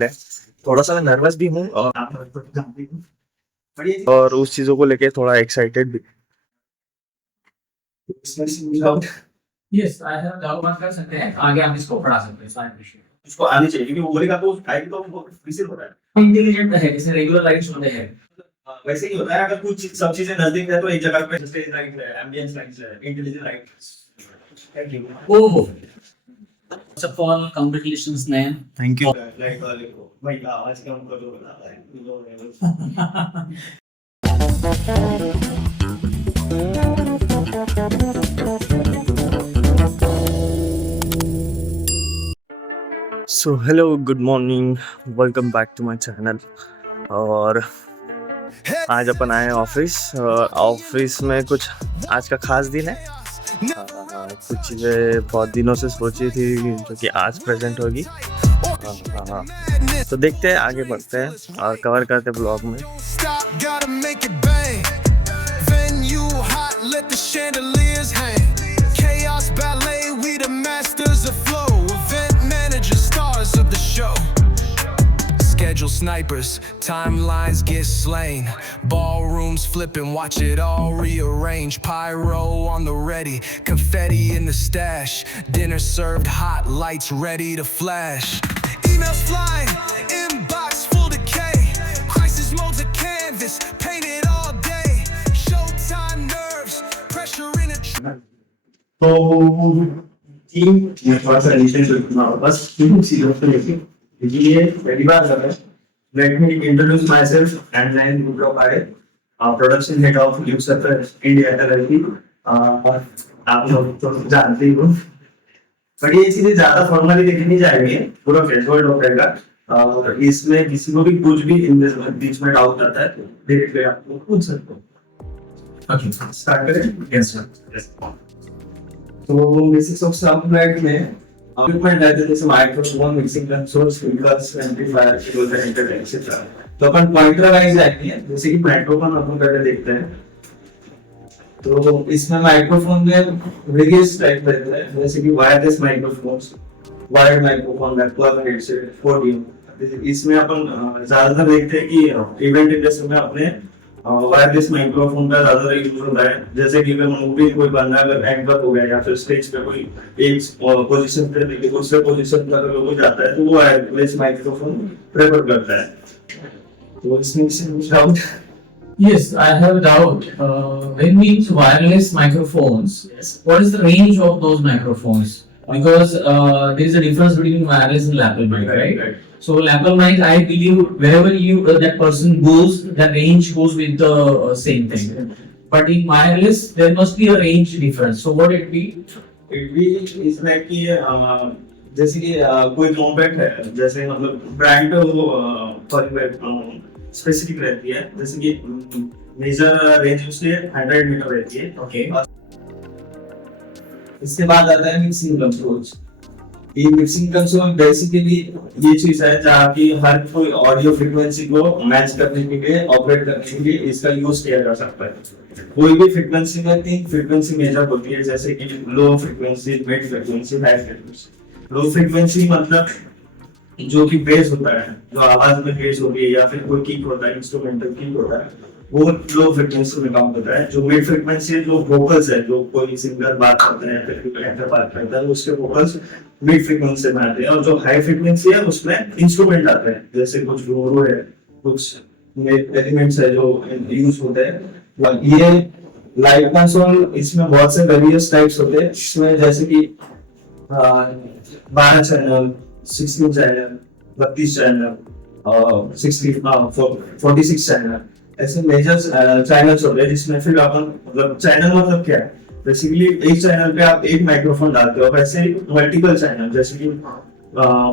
है। थोड़ा सा मैं नर्वस भी हूँ और उस चीजों को लेके थोड़ा एक्साइटेड भी। यस आई हैव डाउट मत कर सकते हैं आगे हम इसको बढ़ा सकते हैं साइंस विषय उसको आनी चाहिए क्योंकि वो बोलेगा तो आएगी तो वो किसी होता है। इंटेलिजेंट है जैसे रेगुलर लाइट्स होते हैं वैसे ही होता है अगर कुछ सब चीजें नजदीक है तो एक जगह पे स्टेज लाइट है, एम्बियंस लाइट है, intelligent light. Thank you. Oh first of all congratulations Nayan thank you. Light वाले को भाई आवाज कम कर दो बता रहे सो hello good morning, welcome back to my channel. और आज अपन आए ऑफिस और ऑफिस में कुछ आज का खास दिन है। कुछ चीज़ें बहुत दिनों से सोची थी जो कि आज प्रेजेंट होगी। तो देखते हैं, आगे बढ़ते हैं और कवर करते हैं ब्लॉग में। Schedule snipers, timelines get slain, ballrooms flipping, watch it all rearrange, pyro on the ready, confetti in the stash, dinner served hot, lights ready to flash, emails flying, inbox full decay, crisis mode's a canvas, painted all day, showtime nerves, pressure in a तो team थोड़ा सा recent बस तीन चीजों को लेके ये पहली बार कर रहा है। Let me introduce myself and then group of I, production head of Luxfer India LLP। आप लोग तो जानते ही हो, पर ये चीजें ज्यादा फॉर्मली देखी नहीं जाएंगी, पूरा कैजुअल टॉक रहेगा। और इसमें किसी को भी कुछ भी इन बीच में डाउट आता है तो डायरेक्टली आप लोग पूछ सकते हो। ओके स्टार्ट करें। Yes sir. तो बेसिक्स ऑफ साउंड ब्लैक में इक्विपमेंट रहते हैं जैसे microphone, mixing console, speakers, amplifier, keyboard, inter etcetera. तो अपन पॉइंटर वाइज जाएंगे, जैसे कि माइक्रोफोन अपन पहले देखते हैं। तो इसमें माइक्रोफोन में वेरियस टाइप रहते हैं, जैसे कि wireless microphones, wired microphone, plug headset, podium. इसमें अपन ज्यादातर देखते हैं कि इवेंट इंडस्ट्री में अपने वायरलेस माइक्रोफोन का ज्यादा यूज होता है। जैसे कि अगर मूवी कोई बंदा अगर एंकर हो गया या फिर स्टेज पे कोई एक पोजीशन पे लेके दूसरे पोजीशन पर अगर कोई जाता है तो वो वायरलेस माइक्रोफोन प्रेफर करता है। तो इसमें doubt. Yes, I have a doubt. When we use wireless microphones, what is the range of those microphones? Because there is a difference between wireless and lapel mic, right? So lapel mic, I believe wherever that person goes, the range goes with the same thing. But in wireless, there must be a range difference. So what it be? It भी इसमें कि जैसे कि कोई compact है, जैसे मतलब brand for specific रहती है, जैसे कि मेजर रेंज उसके 100 मीटर रहती है। Okay. इसके बाद आता है मिक्सिंग कंसोल्स। ये मिक्सिंग कंसोल बेसिकली ये चीज है जहाँ की हर कोई ऑडियो फ्रीक्वेंसी को मैच करने के लिए, ऑपरेट करने के लिए इसका यूज किया जा सकता है। कोई भी फ्रीक्वेंसी में 3 फ्रीक्वेंसी मेजर होती है, जैसे कि low frequency, mid frequency, high frequency. Low frequency मतलब जो कि बेस होता है, जो आवाज में बेस होती है या फिर कोई किक होता है, इंस्ट्रूमेंटल किक होता है, वो लो फ्रीक्वेंसी में काम होता है। जो मिड फ्रीक्वेंसी है, जो वोकल्स है, जो कोई सिंगर बात करता है या फिर कोई एक्टर बात करता है, उसके वोकल्स मिड फ्रीक्वेंसी में आते हैं। और जो हाई फ्रीक्वेंसी है उसमें इंस्ट्रूमेंट आते हैं, जैसे कुछ लोरो है, कुछ एलिमेंट्स है जो यूज होते हैं। ये लाइव कंसोल, इसमें बहुत से वेरियस टाइप्स होते हैं। इसमें जैसे कि 12 चैनल, 16 चैनल, 32 चैनल और 46 चैनल, ऐसे मेजर चैनल्स होते हैं। जिसमें फिर अपन मतलब चैनल मतलब क्या है, बेसिकली एक चैनल पे आप एक माइक्रोफोन डालते हो, वैसे मल्टीपल चैनल, जैसे कि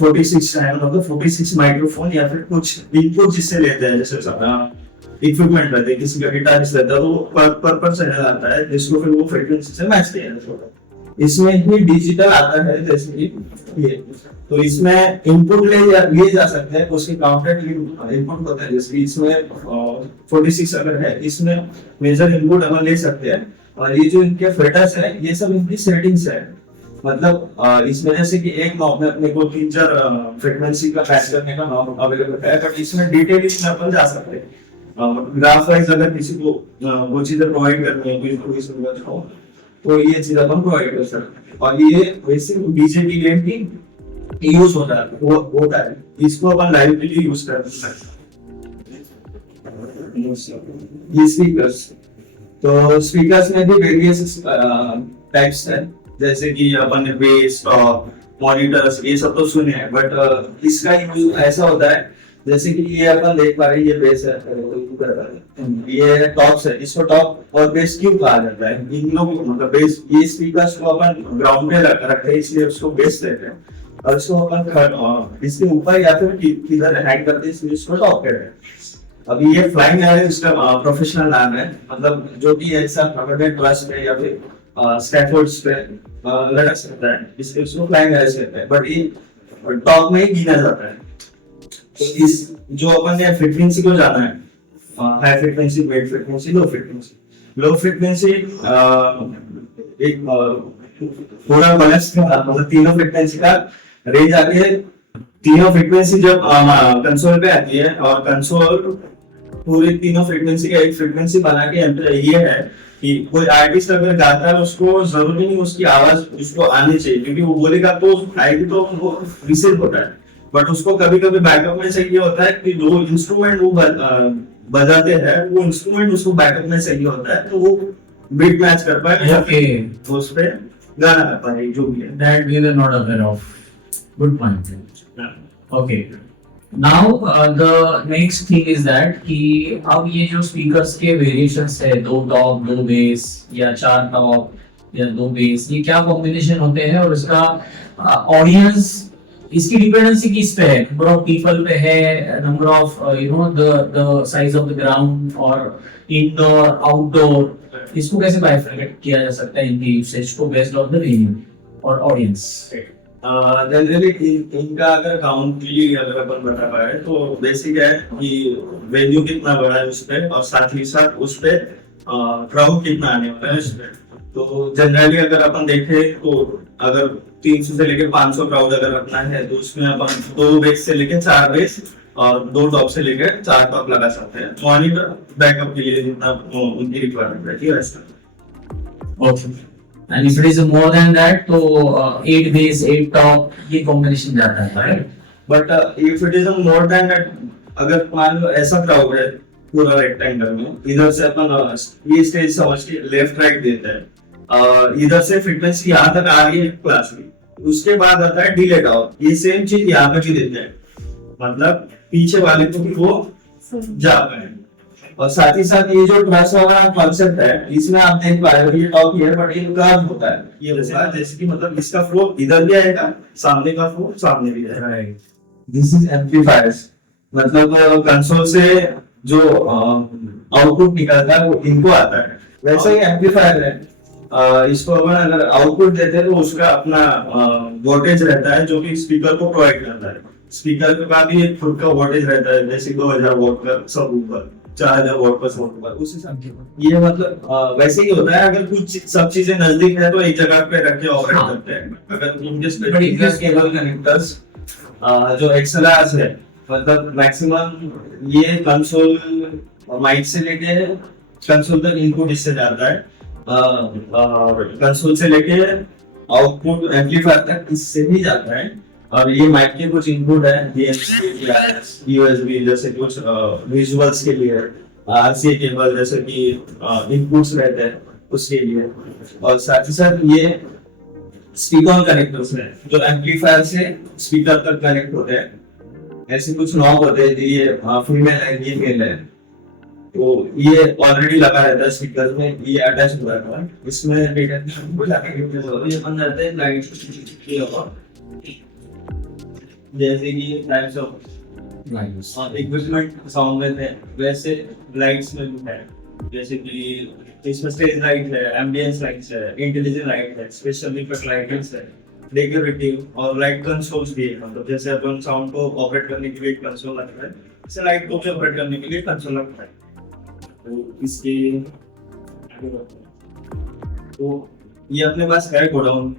46 चैनल मतलब 46 माइक्रोफोन या फिर कुछ इनपुट जिससे लेते हैं, जैसे इक्विपमेंट रहते हैं, किसी का गिटारिस्ट रहता है तो पर चैनल आता है जिसको फिर वो फ्रीक्वेंसी से मैच किया जाता है। इसमें ही डिजिटल आता है, जैसे कि ये, तो इसमें इनपुट लिए जा सकते हैं, उसके काउंटर इनपुट होता है। जैसे इसमें 46 अगर है, इसमें मेजर इनपुट हम ले सकते हैं। और ये जो इनके फिल्टर्स है, ये सब इनकी सेटिंग्स है। मतलब इसमें जैसे कि एक नॉब में अपने को 3-4 फ्रीक्वेंसी का मैच करने का नॉब अवेलेबल है, बट इसमें डिटेलिंग में अपन जा सकते हैं। ग्राफ वाइज अगर किसी को वो चीजें प्रोवाइड करनी है किसी को इस नंबर को, तो ये चीज अपन प्रोवाइड कर सकते हैं। और ये वैसे बीजेपी गेम की यूज होता है, वो होता है, इसको अपन लाइव के लिए यूज कर सकते हैं। ये स्पीकर्स, तो स्पीकर्स में भी वेरियस टाइप्स है, जैसे कि अपन ने बेस, टॉप, मॉनिटर्स, ये सब तो सुने हैं, बट इसका यूज ऐसा होता है जैसे कि ये अपन देख पा रहे हैं, ये बेस है, ये टॉप्स है, इसको टॉप और बेस क्यों कहा जाता है? इन लोगों को मतलब बेस, ये स्पीकर्स को अपन ग्राउंड पे रखते हैं इसलिए उसको बेस कहते हैं, और इसको अपन इसके ऊपर या फिर किधर हैंग करते हैं इसलिए इसको टॉप कहते हैं। अभी ये फ्लाइंग है, इसका प्रोफेशनल नाम है, मतलब जो कि ऐसा परमानेंट ट्रस्ट पे या फिर स्कैफोल्ड्स पे लटक सकता है, इसलिए उसको फ्लाइंग है कहते हैं, बट ये टॉप में ही गिना जाता है। तो इस जो अपन ने फ्रीक्वेंसी को जाना है, high frequency, mid frequency, low frequency. Low frequency एक पूरा बैलेंस का मतलब तीनों फ्रीक्वेंसी का रेंज आके, तीनों फ्रीक्वेंसी जब कंसोल पे आती है और कंसोल पूरी तीनों फ्रीक्वेंसी का एक फ्रीक्वेंसी बना के ये है कि कोई आर्टिस्ट अगर गाता है उसको जरूरी नहीं उसकी आवाज उसको आनी चाहिए, क्योंकि वो बोलेगा तो आएगी तो वो रिसीव होता है, बट उसको कभी कभी बैकअप में चाहिए होता है कि जो इंस्ट्रूमेंट वो बजाते हैं वो इंस्ट्रूमेंट उसको बैकअप में चाहिए होता है, तो वो बीट मैच कर पाए, Okay. तो उस पे गाना कर पाए जो भी है। That we were not aware of. Good point. Okay. Now the next thing is that कि अब ये जो speakers के variations है, 2 टॉप, 2 बेस या 4 टॉप या 2 बेस, ये क्या कॉम्बिनेशन होते हैं और इसका ऑडियंस, इसकी डिपेंडेंसी किस पे है? नंबर ऑफ पीपल पे है, number of the size of the ground, और इंडोर आउटडोर, इसको कैसे बाइफरकेट किया जा सकता है इनकी यूसेज को बेस्ड ऑन द वेन्यू और ऑडियंस? जनरली इनका अगर काउंटली अगर अपन बता पाए तो बेसिक है कि वेन्यू कितना बड़ा है उस पे, और साथ ही साथ उस पे क्राउड कितना आने वाला है उस पे। तो जनरली अगर अपन देखें तो अगर 300 से लेके 500 क्राउड अगर रखना है तो उसमें अपन 2 बेस से लेके 4 बेस और 2 टॉप से लेके 4 टॉप लगा सकते हैं, मॉनिटर बैकअप के लिए जितना उनकी रिक्वायरमेंट रहती है वैसा। Okay. And if it is more than that, तो 8 bass, 8 top, ये combination जाता है, right? But if it is more than that, अगर मान लो ऐसा क्राउड है पूरा रेक्टेंगल में, इधर से अपन ये स्टेज समझ के लेफ्ट राइट देते हैं, इधर से फ्रीक्वेंसी यहाँ तक आ रही है क्लास की, उसके बाद आता है डिले डाउन, ये सेम चीज यहाँ पर भी देते हैं, मतलब पीछे वाले को भी वो जा पाए। और साथ ही साथ ये जो ट्रस वाला कॉन्सेप्ट है, इसमें आप देख पा रहे हो ये टॉप है बट ये कर्व होता है, ये होता है जैसे कि मतलब इसका फ्लो इधर भी आएगा, सामने का फ्लो सामने भी आएगा। Right. दिस इज एम्पलीफायर्स, मतलब कंसोल से जो आउटपुट निकलता है वो इनको आता है, वैसा ही एम्पलीफायर है। इसको अपन अगर आउटपुट देते हैं तो उसका अपना वोल्टेज रहता है जो कि स्पीकर को प्रोवाइड करता है। स्पीकर के बाद भी एक खुद का वोल्टेज रहता है, जैसे 2000 वोल्ट का सब ऊपर, 4000 वोल्ट का सब ऊपर, उस हिसाब से ये मतलब वैसे ही होता है। अगर कुछ सब चीजें नजदीक है तो एक जगह पे रख के ऑपरेट करते हैं। अगर उनके स्पेसिफिक केबल कनेक्टर्स जो एक्सएलआर है, मतलब मैक्सिमम ये कंसोल माइक से लेके कंसोल तक इनपुट इससे जाता है, कंसोल से लेके आउटपुट एम्पलीफायर तक इससे भी जाता है। और ये माइक के कुछ इनपुट है, यूएसबी जैसे कुछ विजुअल्स के लिए, आरसीए केबल जैसे कि इनपुट्स रहते हैं उसके लिए, और साथ ही साथ ये स्पीकर कनेक्टर्स हैं जो एम्पलीफायर से स्पीकर तक कनेक्ट होते हैं। ऐसे कुछ नॉब होते हैं, ये फीमेल है ये मेल है, तो ये ऑलरेडी लगा रहता है स्पीकर में, ये अटैच हुआ है इसमें ये बन जाते हैं लाइट जैसे कि टाइप्स ऑफ इक्विपमेंट साउंड में है, वैसे लाइट्स में भी है, जैसे कि इसमें स्टेज लाइट है, एम्बियंस लाइट्स है, इंटेलिजेंट लाइट है, स्पेशल इफेक्ट लाइटिंग्स है, डेकोरेटिव और लाइट कंसोल्स भी है। मतलब जैसे अपन साउंड को ऑपरेट करने के लिए कंसोल लगता है, इसे लाइट को भी ऑपरेट करने के लिए कंसोल लगता है। तो इसके तो ये अपने पास है गोडाउन,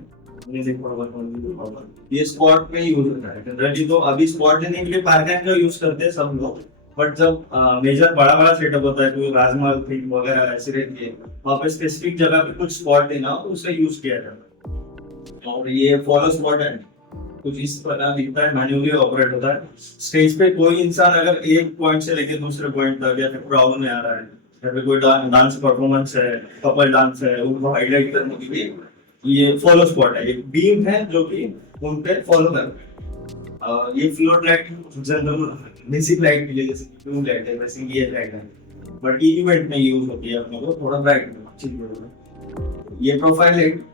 ये स्पॉट में यूज होता है जनरली। तो अभी स्पॉट देने के लिए पार्किंग का यूज करते हैं सब लोग, बट जब मेजर बड़ा बड़ा सेटअप होता है, कोई राजमहल थिंग वगैरह ऐसे रहती है, वहाँ पे स्पेसिफिक जगह पे कुछ स्पॉट देना हो तो उसे यूज किया जाता है। और ये फॉलो स्पॉट है, कुछ इस प्रकार दिखता है, मैन्युअली ऑपरेट होता है। स्टेज पे कोई इंसान अगर एक पॉइंट से लेकर दूसरे पॉइंट तक या फिर क्राउड में आ रहा है या फिर कोई डांस परफॉर्मेंस है, कपल डांस है, उनको हाईलाइट करने के लिए ये फॉलो स्पॉट है। एक बीम है जो कि उन पे फॉलो करता है। ये float light general basic light के लिए, जैसे ब्लू लाइट है वैसे ये लाइट है, बट ये इवेंट में यूज होती है अपने को थोड़ा ब्राइट में। ये प्रोफाइल लाइट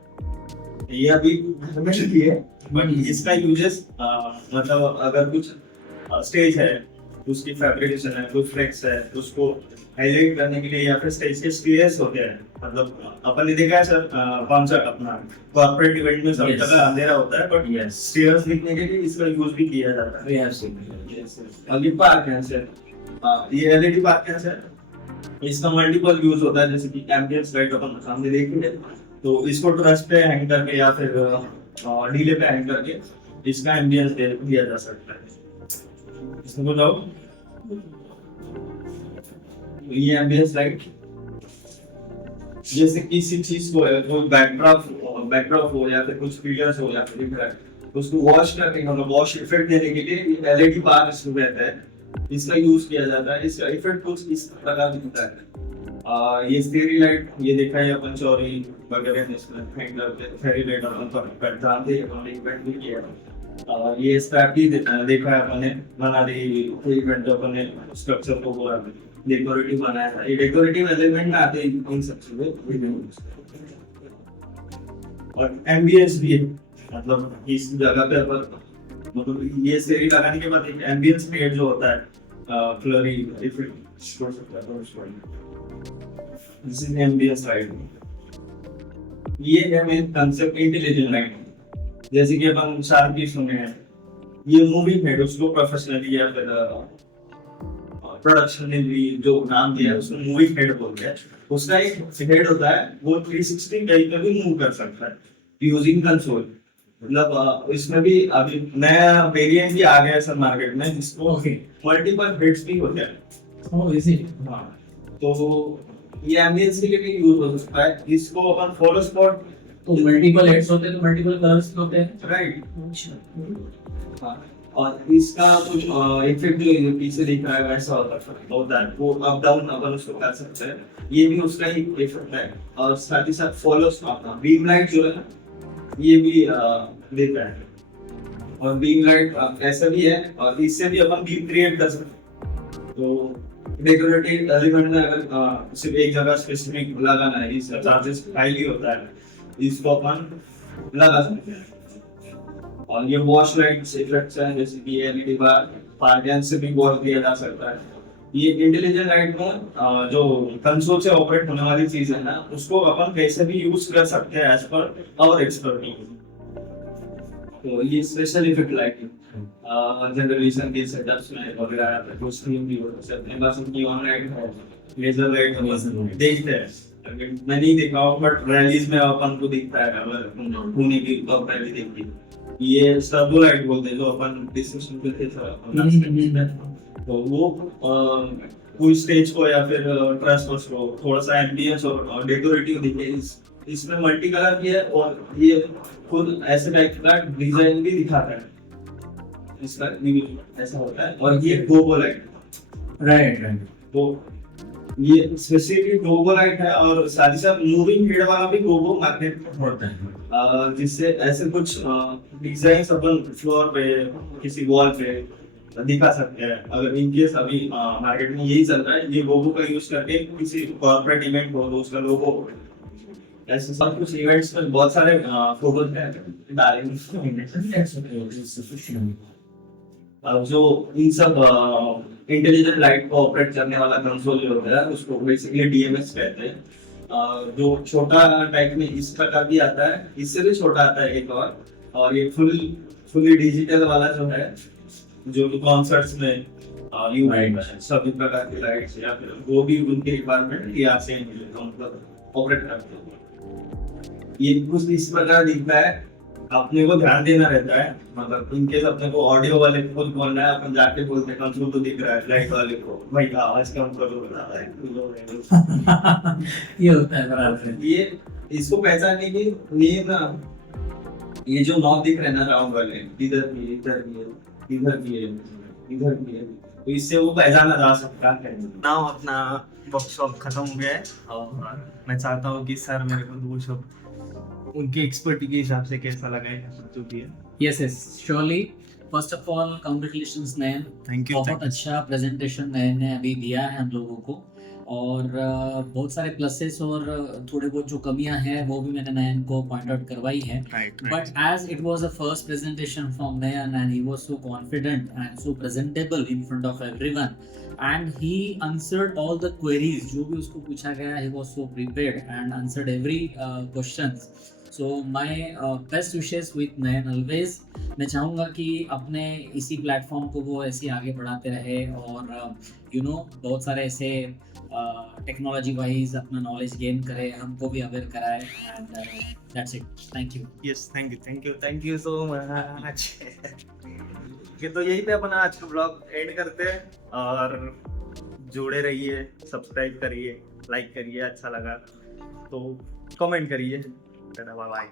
ये अभी घर में लगी है, बट इसका यूजेस मतलब अगर कुछ स्टेज है, उसकी फैब्रिकेशन है, कुछ फ्लेक्स है, उसको हाईलाइट करने के लिए, या फिर स्टेज के स्टेयर्स होते हैं, मतलब अपन ने देखा है सर कौन सा अपना कॉर्पोरेट इवेंट में सब जगह अंधेरा होता है, बट स्टेयर्स दिखने के लिए इसका यूज भी किया जाता है। अभी पार्क है सर, ये एलईडी पार्क है सर, इसका मल्टीपल यूज होता है। जैसे कि एम्बियंस लाइट अपन सामने देखेंगे तो इसको ट्रस पे हैंग करके या फिर डीले पे हैंग करके इसका एम्बियंस दिया जा सकता है। इसमें बताओ ये एम्बियंस लाइट, जैसे किसी चीज को कोई बैकड्रॉप हो या फिर कुछ पिलर्स हो या फिर दिख रहा है, उसको वॉश करके मतलब वॉश इफेक्ट देने के लिए एलईडी पार्क इसमें रहता है, इसका यूज किया जाता है। इसका इफेक्ट कुछ इस प्रकार दिखता है। ये फेरी लाइट ये देखा है अपन चौरी वगैरह हैंग करते हैं, फेरी लाइट अपन पर जानते हैं, अपन इवेंट भी किया। ये स्ट्रैप भी देखा है अपन ने, मनाली इवेंट अपन ने स्ट्रक्चर को पूरा डेकोरेटिव बनाया था। ये डेकोरेटिव एलिमेंट में आते हैं इन सब चीजें। और एम्बियंस भी है, मतलब इस जगह पे अपन मतलब ये सेरी लगाने के बाद एक एम्बियंस क्रिएट जो होता है फ्लरी इफेक्ट छोड़ सकता है। This is ambience light. ये है मेन कांसेप्ट इंटेलिजेंट लाइट। जैसे कि अपन शार्पी सुने हैं, ये मूवी है उसको प्रोफेशनली या फिर प्रोडक्शन ने भी जो नाम दिया है उसको मूवी हेड बोलते हैं। उसका एक हेड होता है, वो 360 कहीं पे भी मूव कर सकता है यूजिंग कंसोल। मतलब इसमें भी अभी नया वेरिएंट भी आ गया है सर मार्केट में, जिसको मल्टीपल हेड्स भी होते हैं। Oh is it? हाँ, तो ये एम्बियंस के लिए भी यूज हो सकता है। इसको अपन फॉलो स्पॉट, तो मल्टीपल हेड्स होते हैं तो मल्टीपल कलर्स होते हैं, राइट? हाँ, और इसका कुछ इफेक्ट जो पीछे दिख रहा है वैसा होता है, वो अप डाउन अपन उसको कर सकते हैं। ये भी उसका ही इफेक्ट है। और साथ ही साथ फॉलो स्पॉट बीम लाइट जो है ये भी देता है। और बीम लाइट ऐसा भी है, और इससे भी अपन बीम क्रिएट कर सकते हैं। तो डेकोरेटिव एलिमेंट में अगर सिर्फ एक जगह स्पेसिफिक लगाना है, इसका चार्जेस हाईली होता है, इसको अपन लगा सकते हैं। और ये वॉश लाइट्स इफेक्ट्स हैं, जैसे कि एलईडी पार्टियन से भी वॉश किया जा सकता है। ये इंटेलिजेंट लाइट में जो कंसोल से ऑपरेट होने वाली चीज है ना, उसको अपन कैसे भी यूज कर सकते हैं एज पर आवर एक्सपर्टीज। तो ये स्पेशल इफेक्ट लाइट जनरेशन के सेटअप्स में वगैरह कुछ स्क्रीन भी हो सकते हैं। बस उनकी ऑन लाइट है, लेजर लाइट देखते हैं, मैं नहीं देखा हूँ बट रैलीज में अपन को दिखता है। अगर पुणे की रैली देखी, ये स्टर्बो लाइट बोलते हैं जो अपन डिस्कशन करते थे। तो वो कोई स्टेज को या फिर ट्रस्ट को थोड़ा सा एम्बियंस और डेकोरेटिव दिखे। इसमें मल्टी कलर भी है और ये खुद ऐसे टाइप का डिजाइन भी दिखाता है। इसका ऐसा होता है। और ये गोगो लाइट, राइट। तो ये स्पेसिफिकली गोगो लाइट है। और साथ ही साथ मूविंग हेड वाला भी गोगो मार्केट में होता है, जिससे ऐसे कुछ डिजाइन अपन फ्लोर पे किसी वॉल पे दिखा सकते हैं। अगर इनकेस अभी मार्केट में यही चल रहा है, ये लोगो का यूज करके किसी कॉर्पोरेट इवेंट हो तो उसका लोगो, ऐसे सब कुछ इवेंट्स में बहुत सारे फोटोज डालेंगे। अब जो इन सब इंटेलिजेंट लाइट को ऑपरेट करने वाला कंसोल जो होता है उसको बेसिकली डीएमएस कहते हैं। जो छोटा टाइप में इस प्रकार भी आता है, इससे भी छोटा आता है एक और ये फुली डिजिटल वाला जो है, जो कॉन्सर्ट्स में सभी प्रकार की लाइट्स या फिर वो भी उनके रिक्वायरमेंट यहाँ से मतलब ऑपरेट करते हैं। ये कुछ इस प्रकार दिखता है। अपने को ध्यान देना रहता है, मतलब इनकेस अपने को ऑडियो वाले को कुछ बोलना है, अपन जाके बोलते हैं कंसोल तो दिख रहा है, लाइट वाले को भाई आवाज कम करो, बता ये होता है बराबर। ये इसको पहचानने की ये ना, ये जो नॉब दिख रहे हैं ना राउंड वाले, इधर भी इधर भी इधर भी है इधर भी है, तो इससे वो पहचाना जा सकता है। ना अपना वर्कशॉप खत्म हो गया है और मैं चाहता हूँ कि सर मेरे को वर्कशॉप उनकी एक्सपर्टी के हिसाब से कैसा लगा है जो भी है। Yes, yes, surely. First of all, congratulations Nayan. Thank you. बहुत अच्छा प्रेजेंटेशन नयन ने अभी दिया है हम लोगों को, और बहुत सारे प्लसेस और थोड़े बहुत जो कमियां हैं वो भी मैंने नयन को पॉइंट आउट करवाई है। But as it was a first presentation from Nayan and he was so confident and so presentable in front of everyone, and he answered all the queries जो भी उसको पूछा गया, he was so prepared and answered every questions. So my best wishes with Nayan always। मैं चाहूँगा कि अपने इसी प्लेटफॉर्म को वो ऐसे आगे बढ़ाते रहे और बहुत सारे ऐसे टेक्नोलॉजी वाइज अपना नॉलेज गेन करे, हमको भी अवेयर कराए, and that's it. Thank you. Yes, thank you so much. तो यही पे अपन आज का ब्लॉग एंड करते हैं, और जुड़े रहिए, सब्सक्राइब करिए, लाइक करिए, अच्छा लगा तो कमेंट करिए। Bye bye.